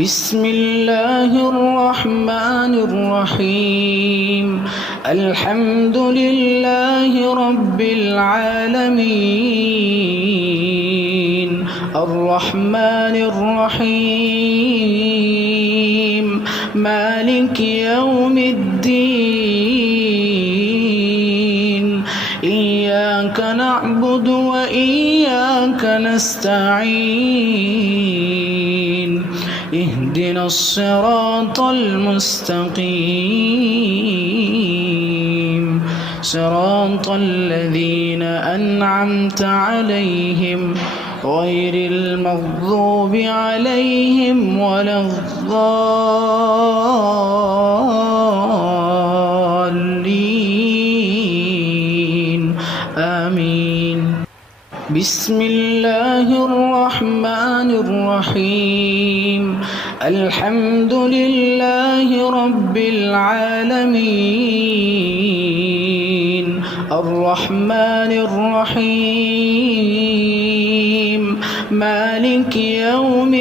بسم الله الرحمن الرحيم الحمد لله رب العالمين الرحمن الرحيم مالك يوم الدين إياك نعبد وإياك نستعين اهدنا الصراط المستقيم صراط الذين أنعمت عليهم غير المغضوب عليهم ولا الضالين آمين. بسم الله الرحمن الرحيم الحمد لله رب العالمين الرحمن الرحيم مالك يوم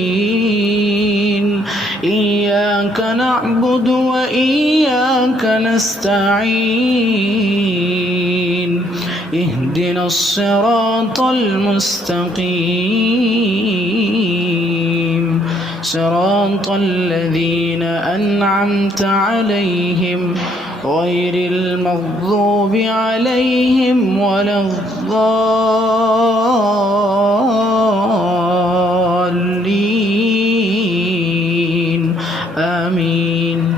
الدين إياك نعبد وإياك نستعين اهدنا الصراط المستقيم صراط الذين أنعمت عليهم غير المغضوب عليهم ولا الضالين آمين.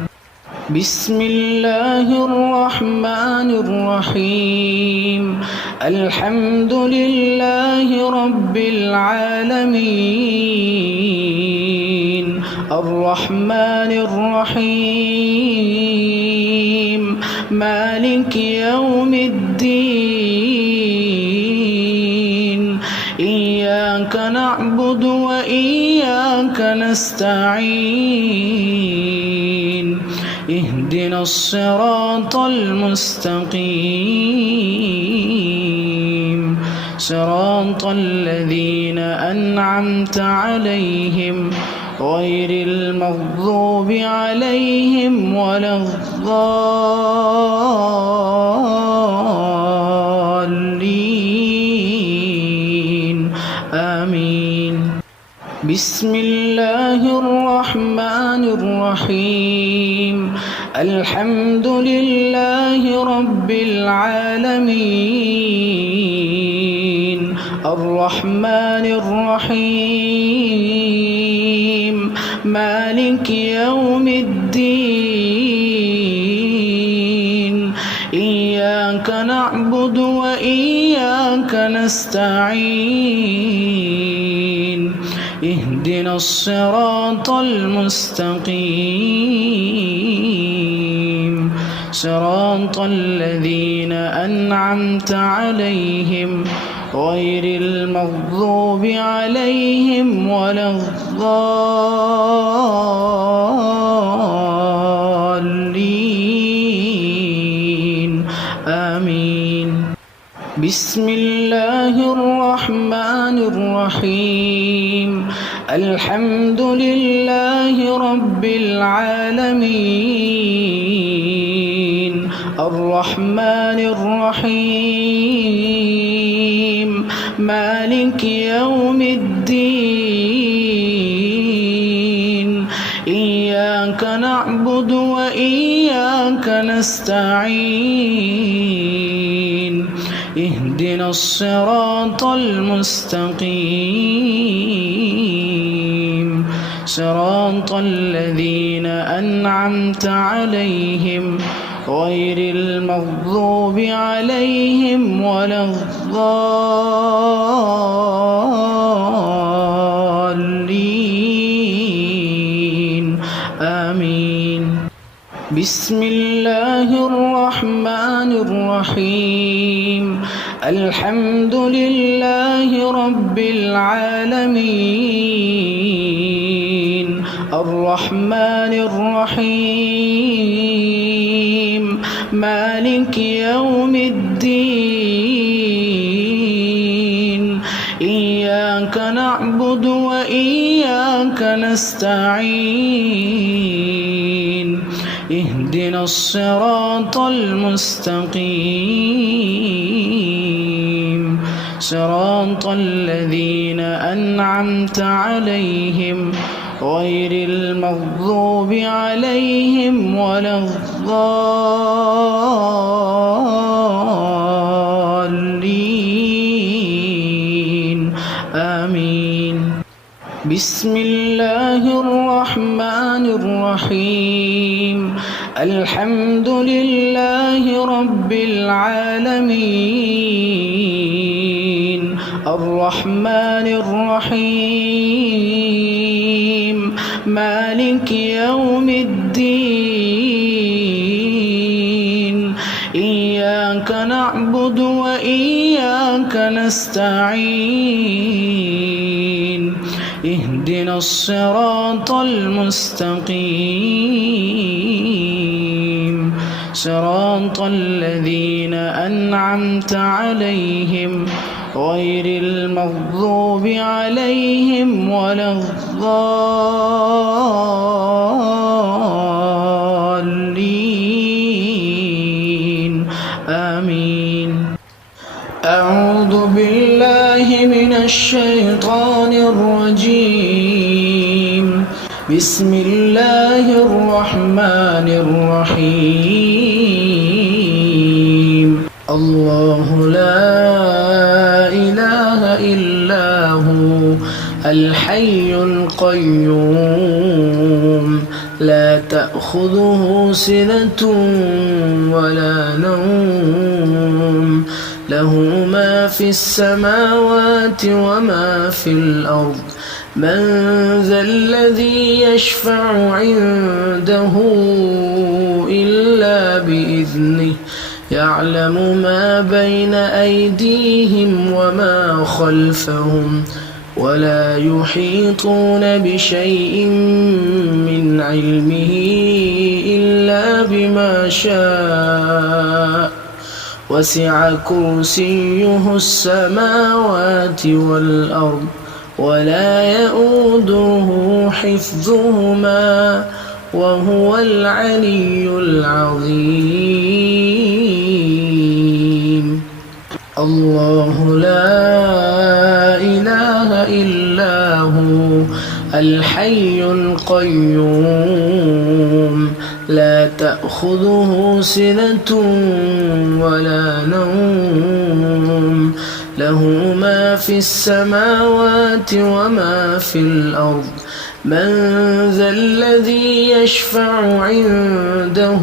بسم الله الرحمن الرحيم الحمد لله رب العالمين الرحمن الرحيم مالك يوم الدين إياك نعبد وإياك نستعين اهدنا الصراط المستقيم صراط الذين أنعمت عليهم غير المغضوب عليهم ولا الضالين آمين. بسم الله الرحمن الرحيم الحمد لله رب العالمين الرحمن الرحيم مالك يوم الدين إياك نعبد وإياك نستعين اهدنا الصراط المستقيم صراط الذين أنعمت عليهم غير المغضوب عليهم ولا الضالين آمين. بسم الله الرحمن الرحيم الحمد لله رب العالمين الرحمن الرحيم مالك يوم الدين إياك نعبد وإياك نستعين اهدنا الصراط المستقيم صراط الذين أنعمت عليهم غير المغضوب عليهم ولا الضالين آمين. بسم الله الرحمن الرحيم الحمد لله رب العالمين الرحمن الرحيم مالك يوم الدين إياك نعبد نعبد وإياك نستعين اهدنا الصراط المستقيم صراط الذين أنعمت عليهم غير المغضوب عليهم ولا الضالين آمين. بسم الله الرحمن الرحيم. الحمد لله رب العالمين الرحمن الرحيم مالك يوم الدين إياك نعبد وإياك نستعين اهدنا الصراط المستقيم صراط الذين أنعمت عليهم غير المغضوب عليهم ولا الضالين آمين. أعوذ بالله من الشيطان الرجيم. بسم الله الرحمن الرحيم. الله لا إله إلا هو الحي القيوم لا تأخذه سنة ولا نوم له ما في السماوات وما في الأرض من ذا الذي يشفع عنده إلا بإذنه يعلم ما بين أيديهم وما خلفهم ولا يحيطون بشيء من علمه إلا بما شاء وسع كرسيه السماوات والأرض ولا يؤوده حفظهما وهو العلي العظيم. الله لا إله إلا هو الحي القيوم لا تأخذه سنة ولا نوم له ما في السماوات وما في الأرض من ذا الذي يشفع عنده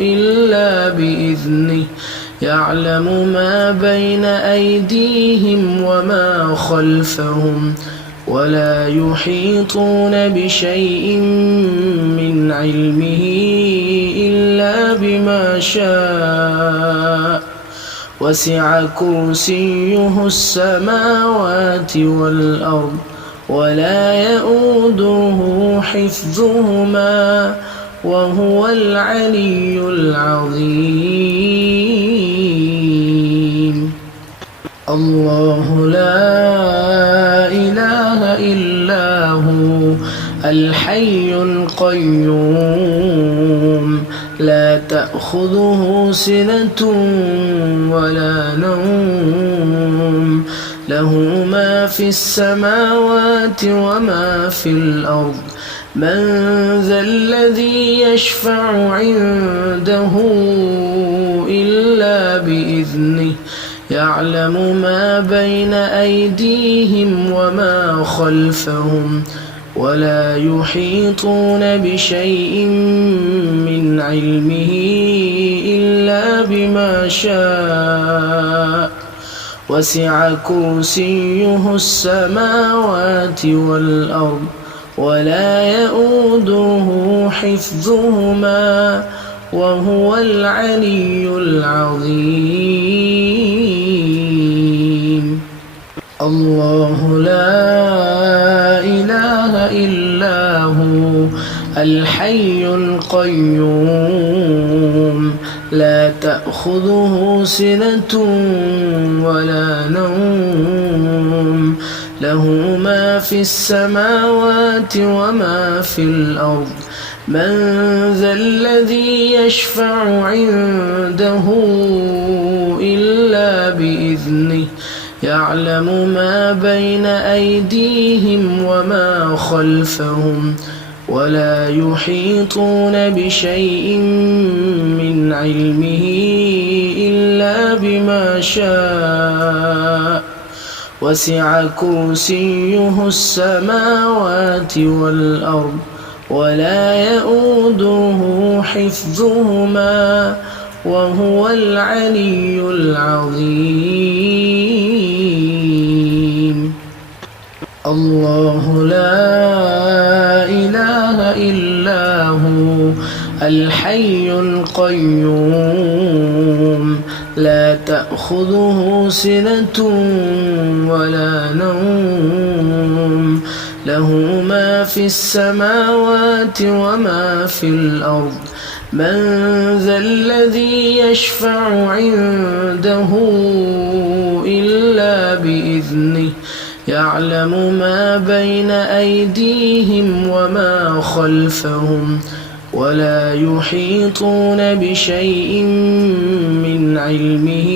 إلا بإذنه يعلم ما بين أيديهم وما خلفهم ولا يحيطون بشيء من علمه إلا بما شاء وسع كرسيه السماوات والأرض ولا يؤوده حفظهما وهو العلي العظيم. الله لا إله إلا هو الحي القيوم لا تأخذه سنة ولا نوم له ما في السماوات وما في الأرض من ذا الذي يشفع عنده إلا بإذنه يعلم ما بين أيديهم وما خلفهم ولا يحيطون بشيء من علمه إلا بما شاء وسع كرسيه السماوات والأرض ولا يؤوده حفظهما وهو العلي العظيم. الله لا إله إلا هو الحي القيوم لا تأخذه سنة ولا نوم له ما في السماوات وما في الأرض من ذا الذي يشفع عنده إلا بإذنه يعلم ما بين أيديهم وما خلفهم ولا يحيطون بشيء من علمه إلا بما شاء وسع كرسيه السماوات والأرض ولا يؤوده حفظهما وهو العلي العظيم الله لا إله إلا هو الحي القيوم لا تأخذه سنة ولا نوم له ما في السماوات وما في الأرض من ذا الذي يشفع عنده إلا بإذنه يعلم ما بين أيديهم وما خلفهم ولا يحيطون بشيء من علمه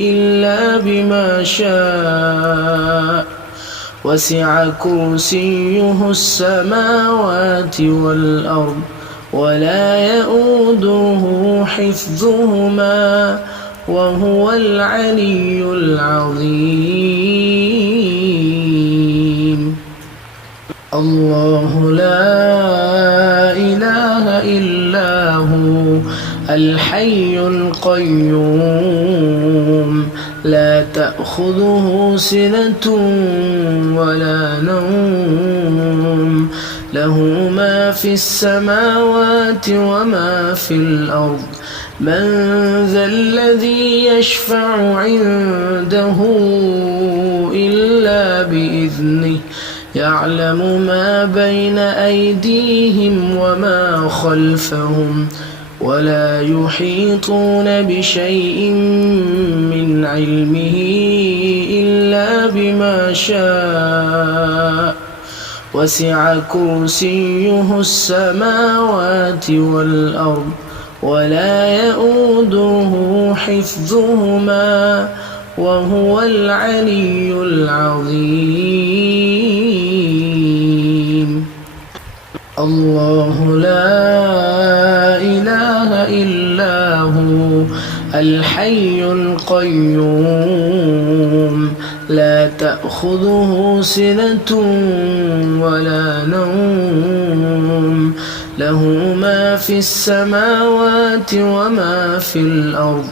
إلا بما شاء وسع كرسيه السماوات والأرض ولا يؤوده حفظهما وهو العلي العظيم الله لا إله إلا هو الحي القيوم لا تأخذه سنة ولا نوم له ما في السماوات وما في الأرض من ذا الذي يشفع عنده إلا بإذنه يعلم ما بين أيديهم وما خلفهم ولا يحيطون بشيء من علمه إلا بما شاء وسع كرسيه السماوات والأرض ولا يؤوده حفظهما وهو العلي العظيم الله لا إله إلا هو الحي القيوم لا تأخذه سنة ولا نوم له ما في السماوات وما في الأرض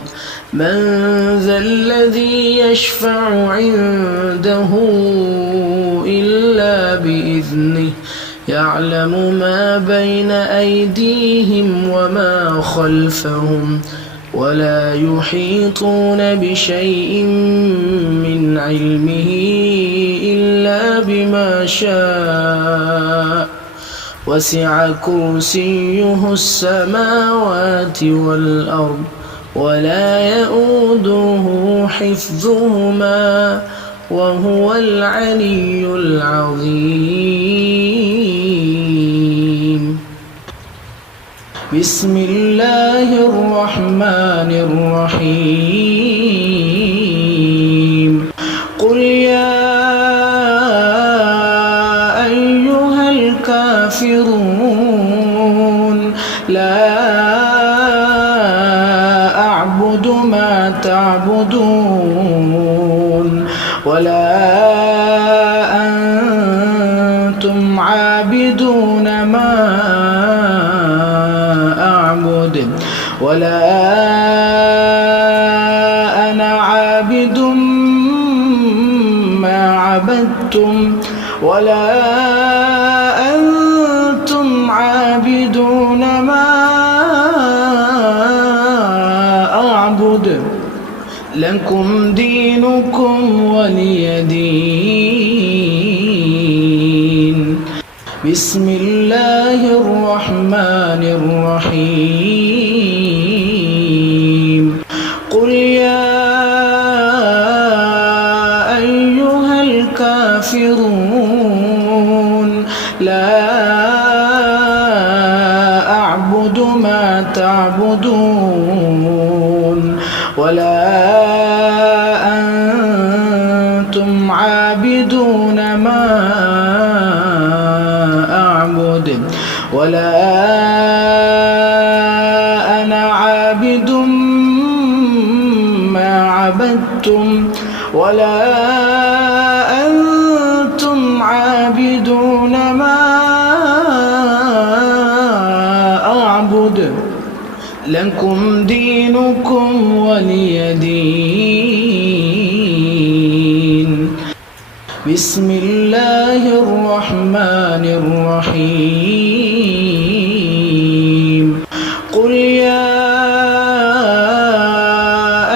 من ذا الذي يشفع عنده إلا بإذنه يعلم ما بين أيديهم وما خلفهم ولا يحيطون بشيء من علمه إلا بما شاء وسع كرسيه السماوات والأرض ولا يؤوده حفظهما وهو العلي العظيم بسم الله الرحمن الرحيم قل يا أيها الكافرون لا أعبد ما تعبدون ولا أنتم عابدون ما أعبد ولا أنا عابد ما عبدتم ولا أنتم عابدون ما أعبد لكم دينكم ولي دين بسم الله الرحمن الرحيم قل يا أيها الكافرون لا أعبد ما تعبدون ولا أنتم عابدون ما أعبد ولا أنا عابد ما عبدتم ولا أنتم عابدون ما أعبد لكم دينكم ولي دين. بسم الله الرحمن الرحيم. قل يا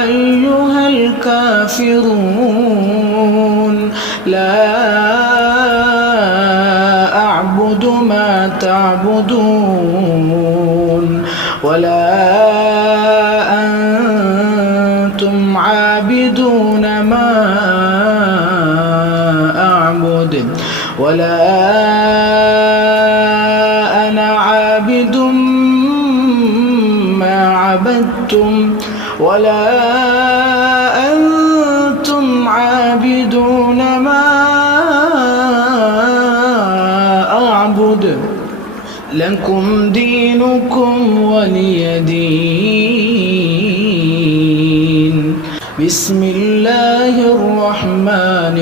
أيها الكافرون لا أعبد ما تعبدون ولا أنتم عابدون ما أعبد ولا أنا عابد ما عبدتم ولا أنتم عابدون ما أعبد لكم دينكم ولي دين. بسم الله الرحمن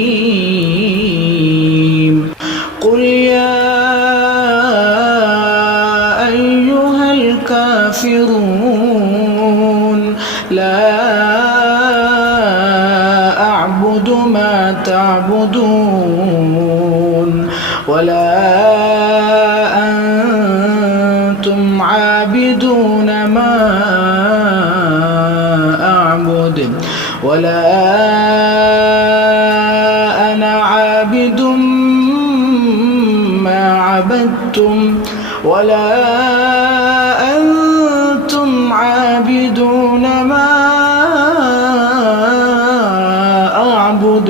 الرحيم. قل يا أيها الكافرون لا أعبد ما تعبدون ولا أنتم عابدون ما أعبد ولا أنا عابد ما عبدتم ولا أنتم عابدون ما أعبد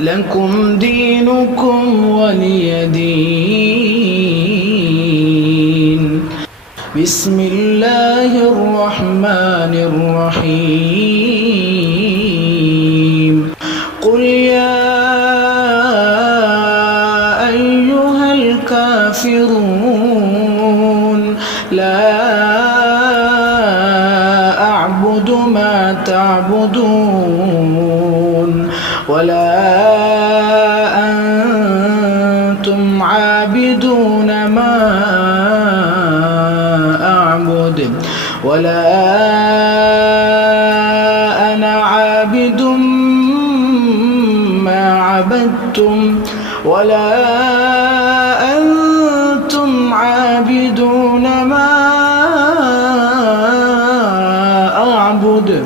لكم دينكم ولي دين. بسم الله الرحمن الرحيم. قل يا أيها الكافرون لا أعبد ما تعبدون ولا أنتم عابدون ما أعبد ولا أنا عابد ما عبدتم ولا أنتم عابدون ما أعبد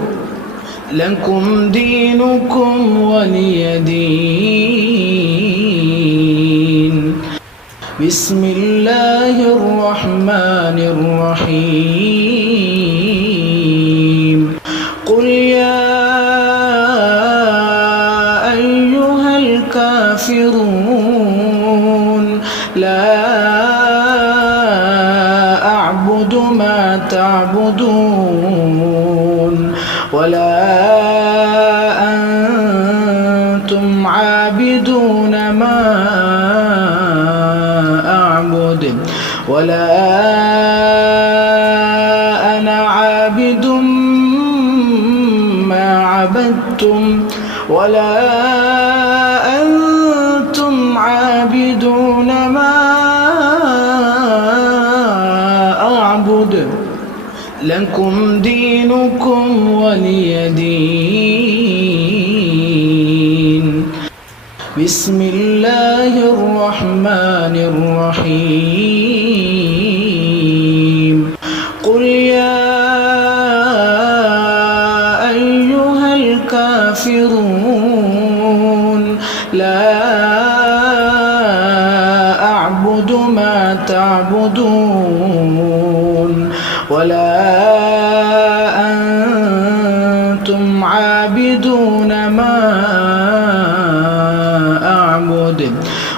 لكم دينكم ولي دين. بسم الله الرحمن الرحيم. قل يا أيها الكافرون لا أعبد ما تعبدون ولا أنتم عابدون ما أعبد ولا أنا عابد ما عبدتم ولا أنتم عابدون ما أعبد لكم دينكم ولي دين. بسم الله الرحمن الرحيم. قل يا أيها الكافرون لا أعبد ما تعبدون ولا أنتم عابدون ما أعبد أعبد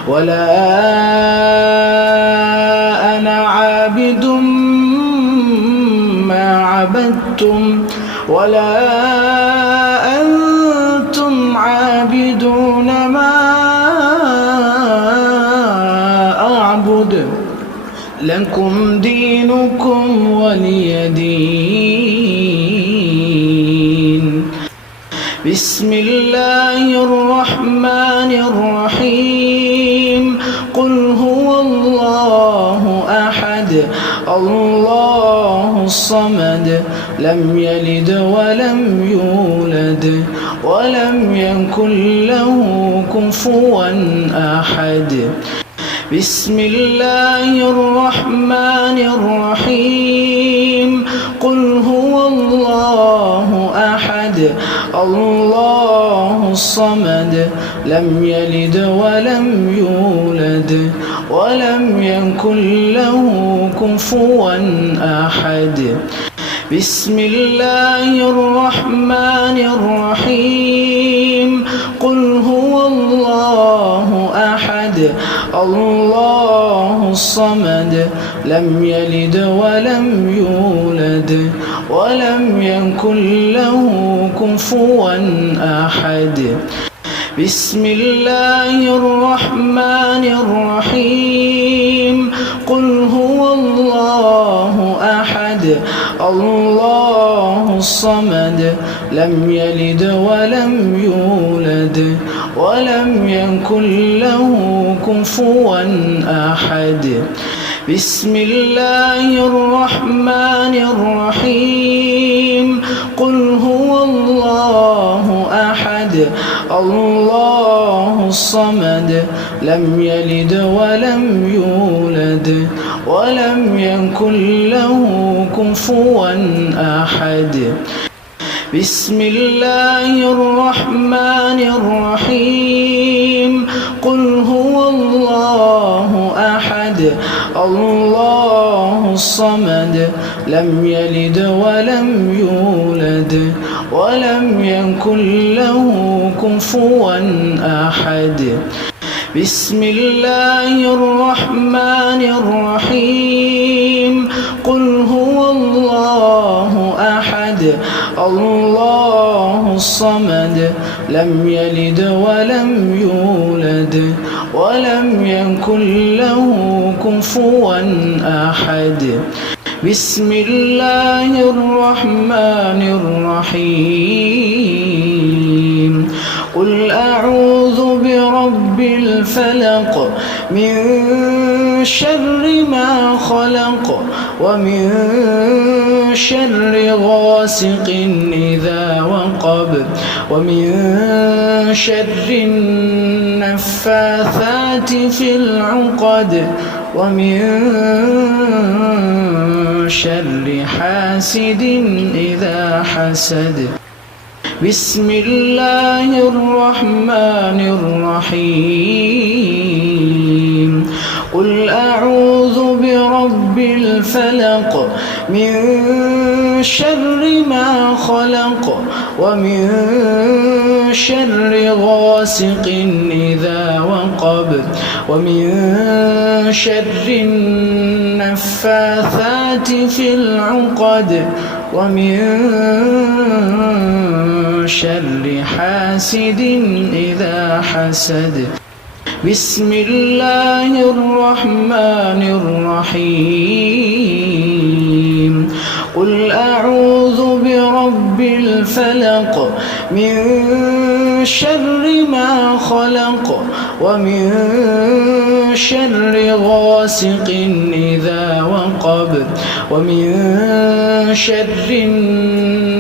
ولا أنا عابد ما عبدتم ولا أنتم عابدون ما أعبد لكم دينكم ولي دين. بسم الله الرحمن الرحيم. قل هو الله أحد الله الصمد لم يلد ولم يولد ولم يكن له كفوا أحد. بسم الله الرحمن الرحيم. قل هو الله أحد الله الصمد لم يلد ولم يولد ولم يكن له كفوا أحد. بسم الله الرحمن الرحيم. قل هو الله أحد الله الصمد لم يلد ولم يولد ولم يكن له كفوا أحد. بسم الله الرحمن الرحيم. قل هو الله أحد الله الصمد لم يلد ولم يولد ولم يكن له كفوا أحد. بسم الله الرحمن الرحيم. قل هو الله أحد الله الصمد لم يلد ولم يولد ولم يكن له كفوا أحد. بسم الله الرحمن الرحيم. قل هو الله أحد الله الصمد لم يلد ولم يولد ولم يكن له كفوا أحد. بسم الله الرحمن الرحيم. قل هو الله أحد الله الصمد لم يلد ولم يولد ولم يكن له كفوا أحد. بسم الله الرحمن الرحيم. قل أعوذ برب الفلق من شر ما خلق ومن شر غاسق إذا وقب ومن شر النفاثات في العقد ومن شر حاسد إذا حسد. بسم الله الرحمن الرحيم. قل أعوذ برب الفلق من شر ما خلق ومن شر غاسق إذا وقب ومن شر النفاثات في العقد ومن شر حاسد إذا حسد. بسم الله الرحمن الرحيم. قل أعوذ برب الفلق من شر ما خلق ومن شر غاسق إذا وقب ومن شر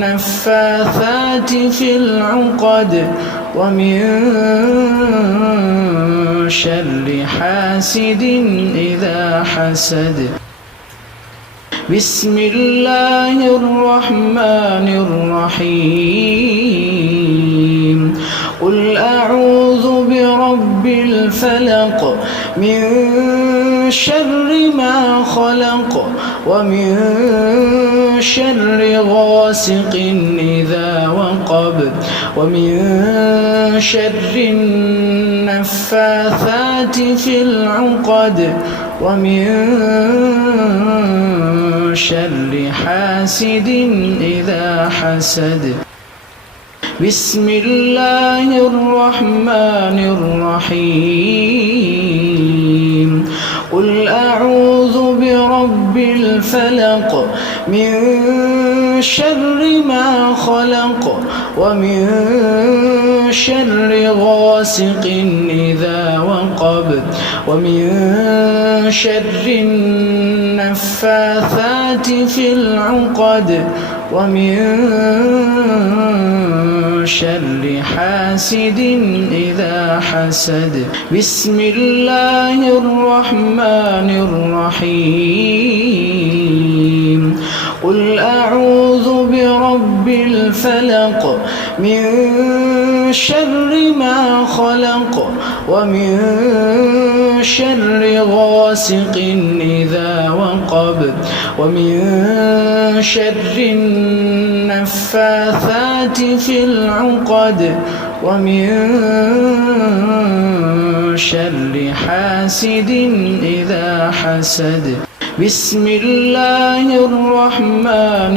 النفاثات في العقد ومن شر حاسد إذا حسد. بسم الله الرحمن الرحيم. قل أعوذ برب الفلق من شر ما خلق ومن شر غاسق إذا وقب ومن شر النفاثات في العقد ومن شر حاسد إذا حسد. بسم الله الرحمن الرحيم. قل أعوذ برب الفلق من شر ما خلق ومن شر غاسق إذا وقب ومن شر النفاثات في العقد ومن شر حاسد إذا حسد. بسم الله الرحمن الرحيم. قل أعوذ برب الفلق من شر ما خلق ومن شر غاسق إذا وقب ومن شر النفاثات في العقد ومن شر حاسد إذا حسد. بسم الله الرحمن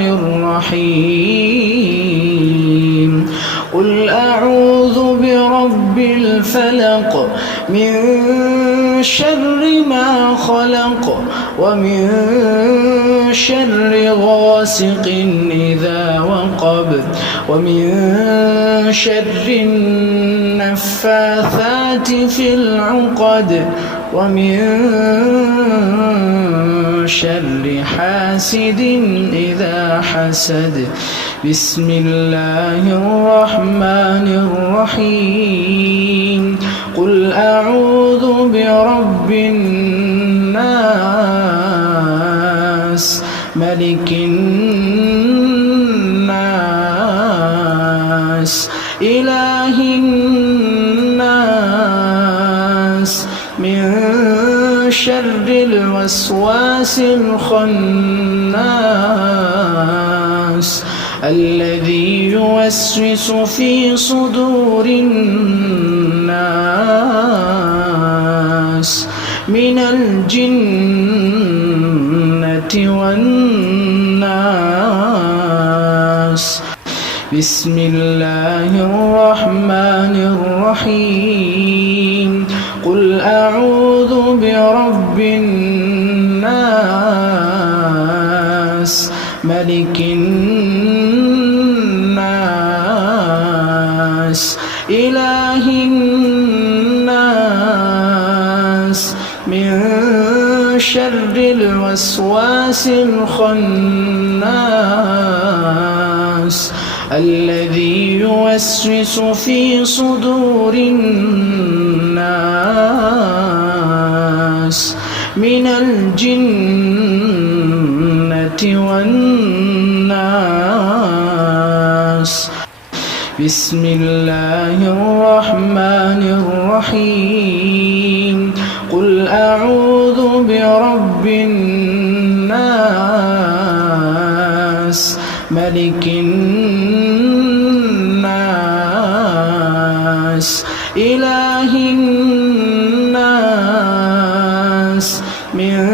الرحيم. قل أعوذ برب الفلق من شر ما خلق ومن شر غاسق إذا وقب ومن شر النفاثات في العقد ومن شر حاسد إذا حسد. بسم الله الرحمن الرحيم. قل أعوذ برب الناس ملك الناس إله الناس من شر الوسواس الخناس الذي يوسوس في صدور الناس من الجنة والناس. بسم الله الرحمن الرحيم. قل أعوذ برب الناس ملك الناس إله الناس من شر الوسواس الخناس الذي يوسوس في صدور الناس من الجنة والناس. بسم الله الرحمن الرحيم. قل أعوذ برب الناس ملك الناس إله الناس من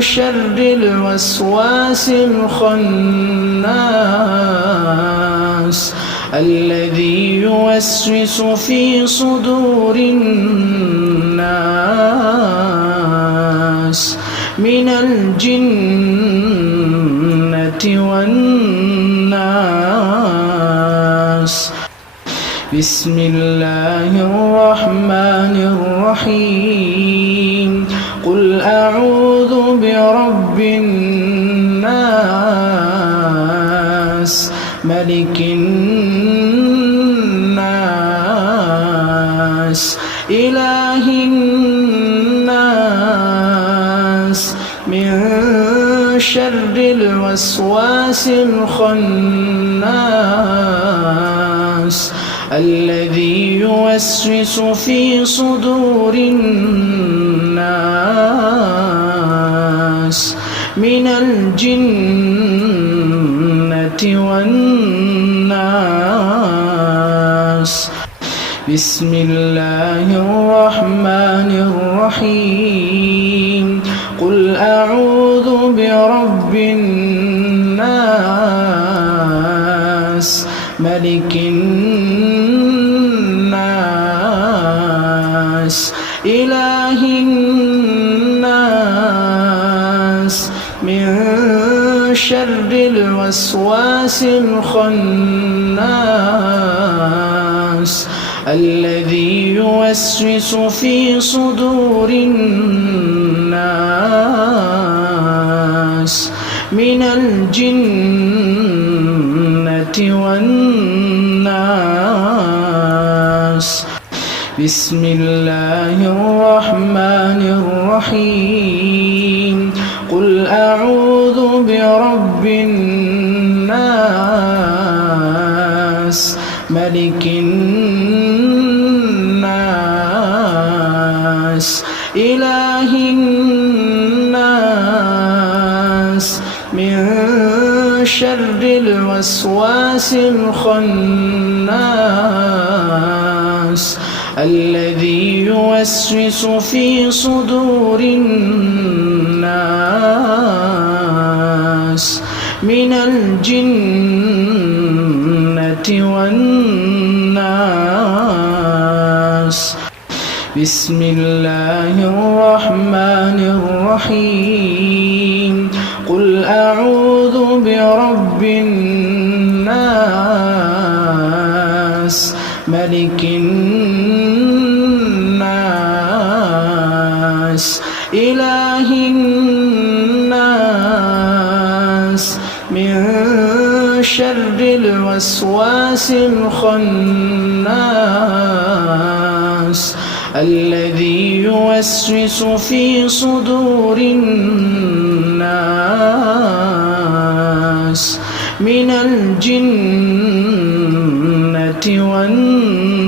شر الوسواس الخناس الذي يوسوس في صدور الناس من الجنة والناس. بسم الله الرحمن الرحيم. قل أعوذ برب الناس ملك الناس إله الناس من شر الوسواس الخناس الذي يوسوس في صدور الناس من الجنة والناس. بسم الله الرحمن الرحيم. قل أعوذ برب الناس ملك الناس إله الناس من شر الوسواس الخناس الذي يوسوس في صدور الناس من الجنة والناس. بسم الله الرحمن الرحيم. قل أعوذ برب الناس ملك الناس إله الناس من شر الوسواس الخناس الذي يوسوس في صدور الناس من الجنة والناس. بسم الله الرحمن الرحيم. قل أعوذ برب الناس ملك الناس إله الناس من شر الوسواس الخناس الذي يوسوس في صدور الناس من الجنة والناس.